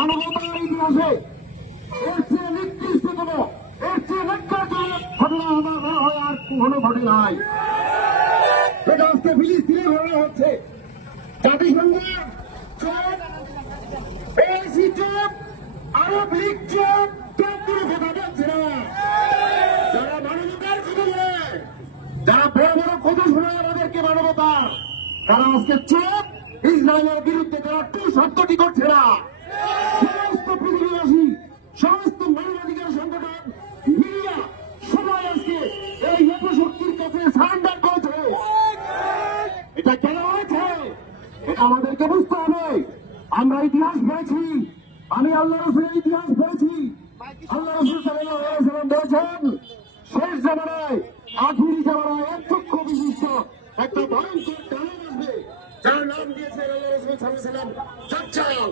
মানবতার ইতিহাসে এর চেয়ে নিকৃষ্ট কোনো এর চেয়ে নিকৃষ্ট ঘটনা আমার আর কখনো ঘটে নাই। এটা আজকে ফিলিস্তিনে ঘটনা হচ্ছে। জাতিসংঘ চোখ এসি চোখ আরব লীগ চোখ কেউ কোনো কথা বলছে কথা বলে চোখ ইসরায়েলের বিরুদ্ধে তারা টু শব্দটি করছে না। সমস্ত মানবাধিকার সংগঠন মিডিয়া সবাই আজকে এই শক্তির কাছে সারেন্ডার করেছে। এটা কেন হয়েছে? এটা আমাদেরকে বুঝতে হবে। আমরা ইতিহাস পড়েছি। আমি আল্লাহ রসুলের ইতিহাস পড়েছি। আল্লাহ রসুল সাল্লাল্লাহু বলেছেন, শেষ জামানায় আখিরি জামানায় এক চক্ষ বিশিষ্ট একটা ভয়ঙ্কর দানব আসবে। যার নাম দিয়েছে আল্লাহ রসুল ওয়াসাল্লাম দাজ্জাল